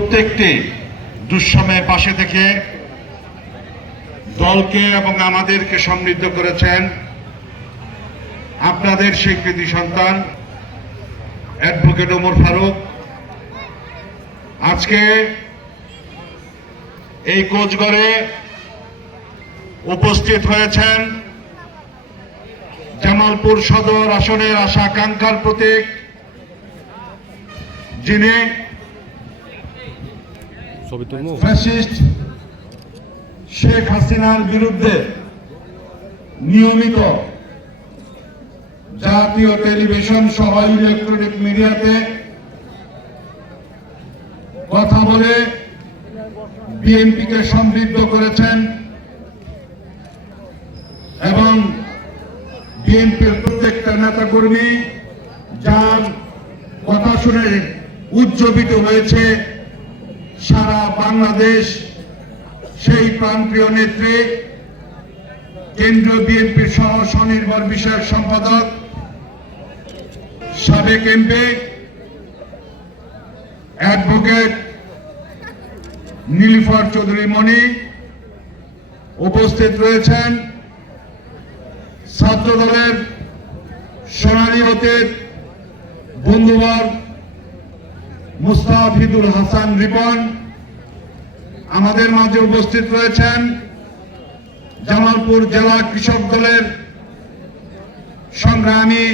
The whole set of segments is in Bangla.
প্রত্যেকটি দুঃসময়ে পাশে থেকে দলকে এবং আমাদেরকে সমৃদ্ধ করেছেন আপনাদের সেই কৃতি সন্তান অ্যাডভোকেট ওমর ফারুক। আজকে এই কোচগড়ে উপস্থিত হয়েছেন জামালপুর সদর আসনের আশা আকাঙ্ক্ষার প্রতীক, যিনি ফ্যাসিস্ট শেখ হাসিনার বিরুদ্ধে নিয়মিত জাতীয় টেলিভিশন সহ ইলেকট্রনিক মিডিয়াতে কথা বলে বিএনপিকে সমৃদ্ধ করেছেন এবং বিএনপির প্রত্যেকটা নেতাকর্মী যার কথা শুনে উজ্জীবিত হয়েছে সারা বাংলাদেশ, সেই প্রাণপ্রিয় নেত্রী কেন্দ্রীয় বিএনপির সহ স্বনির্ভর বিষয়ক সম্পাদক সাবেক এমপি অ্যাডভোকেট নীলিফার চৌধুরী মণি উপস্থিত রয়েছেন। ছাত্র দলের সোনালী অতীত বন্ধুবর মুস্তাফিজুল হাসান রিপন আমাদের মাঝে উপস্থিত রয়েছেন। জামালপুর জেলা কৃষক দলের সংগ্রামী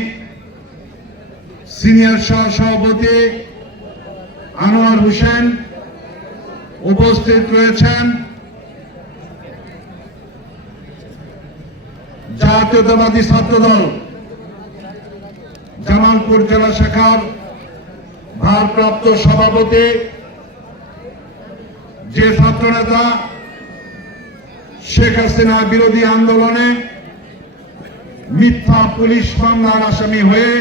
সিনিয়র সভাপতি আনোয়ার হোসেন উপস্থিত রয়েছেন। জাতীয়তাবাদী ছাত্রদল জামালপুর জেলা শাখার ভারপ্রাপ্ত সভাপতি, যে ছাত্রনেতা শেখ হাসিনা বিরোধী আন্দোলনে মিথ্যা পুলিশ মামলার আসামি হয়ে,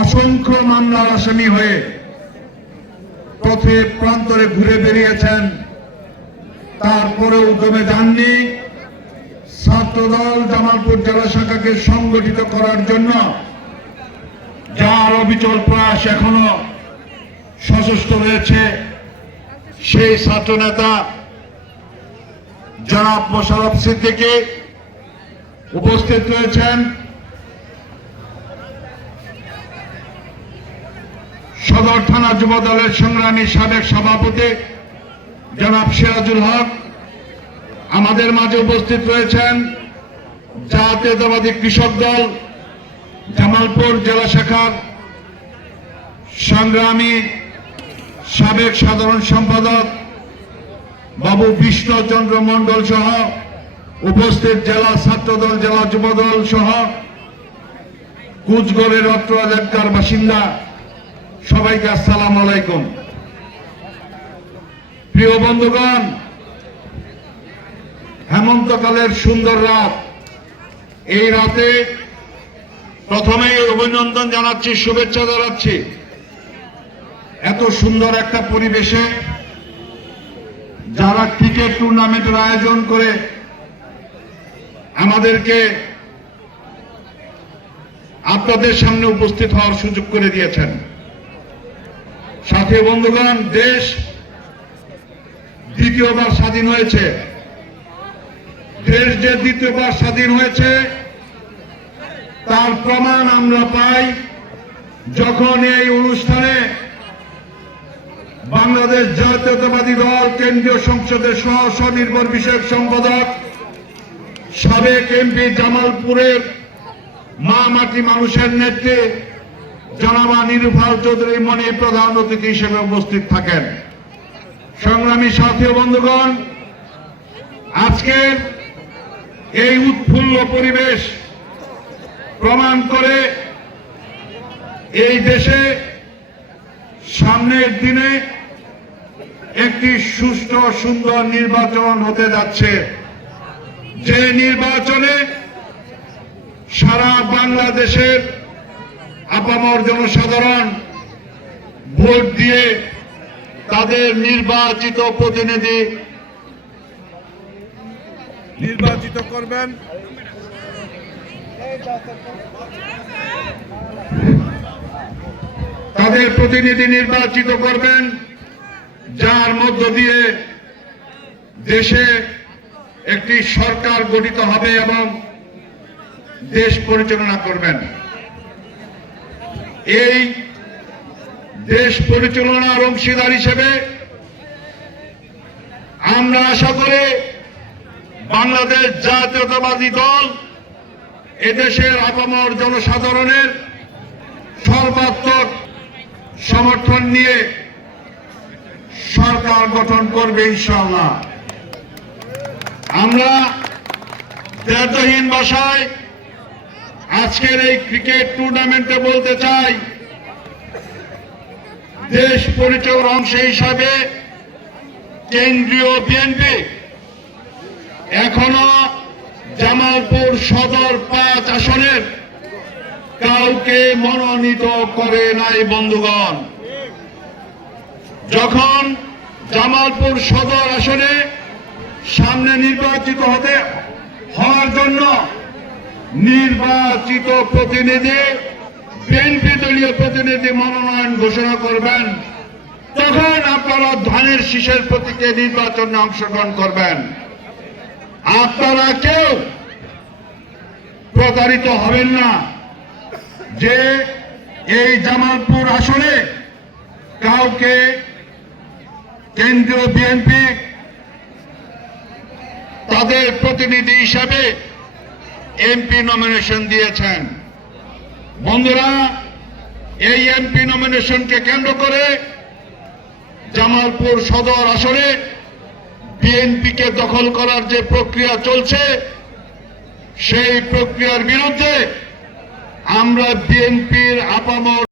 অসংখ্য মামলার আসামি হয়ে পথে প্রান্তরে ঘুরে বেরিয়েছেন, তারপরেও দমে যাননি। ছাত্রদল জামালপুর জেলা শাখাকে সংগঠিত করার জন্য যার অবিচল প্রয়াস এখনো সশস্ত্র রয়েছে, সেই ছাত্রনেতা জনাব মোশাররফ সিদ্দিকী উপস্থিত রয়েছেন। সদর থানা যুব দলের সংগ্রামী সাবেক সভাপতি জনাব সিরাজুল হক আমাদের মাঝে উপস্থিত রয়েছেন। জাতীয়তাবাদী কৃষক দল জামালপুর জেলা শাখার সংগ্রামী সাবেক সাধারণ সম্পাদক বাবু বিষ্ণুচন্দ্র মন্ডল সহ উপস্থিত জেলা ছাত্রদল, জেলা যুবদল সহ কুচগড়ের অত্র এলাকার বাসিন্দা সবাইকে আসসালামু আলাইকুম। প্রিয় বন্ধুগণ, হেমন্তকালের সুন্দর রাত, এই রাতে প্রথমেই অভিনন্দন জানাচ্ছি, শুভেচ্ছা জানাচ্ছি। এত সুন্দর একটা পরিবেশে যারা ক্রিকেট টুর্নামেন্টের আয়োজন করে আমাদেরকে আপনাদের সামনে উপস্থিত হওয়ার সুযোগ করে দিয়েছেন। সাথী বন্ধুগণ, দেশ দ্বিতীয়বার স্বাধীন হয়েছে। দেশ যে দ্বিতীয়বার স্বাধীন হয়েছে তার প্রমাণ আমরা পাই যখন এই অনুষ্ঠানে বাংলাদেশ জাতীয়তাবাদী দল কেন্দ্রীয় সংসদের সহ স্বনির্ভর বিষয়ক সম্পাদক সাবেক এমপি জামালপুরের মা মাটি মানুষের নেত্রী জনাবা নীলুফার চৌধুরী মণি প্রধান অতিথি হিসেবে উপস্থিত থাকেন। সংগ্রামী সাথী বন্ধুগণ, আজকের এই উৎফুল্ল পরিবেশ প্রমাণ করে এই দেশে সামনের দিনে একটি সুষ্ঠু সুন্দর নির্বাচন হতে যাচ্ছে, যে নির্বাচনে সারা বাংলাদেশের আপামর জনসাধারণ ভোট দিয়ে তাদের নির্বাচিত প্রতিনিধি নির্বাচিত করবেন। তাদের প্রতিনিধি নির্বাচিত করবেন যার মধ্য দিয়ে দেশে একটি সরকার গঠিত হবে এবং দেশ পরিচালনা করবেন। এই দেশ পরিচালনার অংশীদার হিসেবে আমরা আশা করি বাংলাদেশ জাতীয়তাবাদী দল এদেশের আপামর জনসাধারণের সর্বাত্মক সমর্থন নিয়ে সরকার গঠন করবে ইনশাআল্লাহ। আমরা দ্ব্যর্থহীন ভাষায় আজকের এই ক্রিকেট টুর্নামেন্টে বলতে চাই, দেশ পরিচয়ের অংশ হিসাবে কেন্দ্রীয় বিএনপি এখনো জামালপুর সদর 5 আসনের কাউকে মনোনীত করে নাই। বন্ধুগণ, যখন জামালপুর সদর আসনে সামনে নির্বাচিত হওয়ার জন্য নির্বাচিত প্রতিনিধি বিএনপি দলীয় প্রতিনিধি মনোনয়ন ঘোষণা করবেন, তখন আপনারা ধানের শীষের প্রতীকে নির্বাচনে অংশগ্রহণ করবেন। আপনারা কেউ প্রতারিত হবেন না যে এই জামালপুর আসনে কাউকে কেন্দ্রীয় বিএনপি তাদের প্রতিনিধি হিসাবে এমপি নমিনেশন দিয়েছেন। বন্ধুরা, এই এমপি নমিনেশনকে কেন্দ্র করে জামালপুর সদর আসনে বিএনপিকে দখল করার যে প্রক্রিয়া চলছে, সেই প্রক্রিয়ার বিরুদ্ধে আমরা বিএনপির আপামর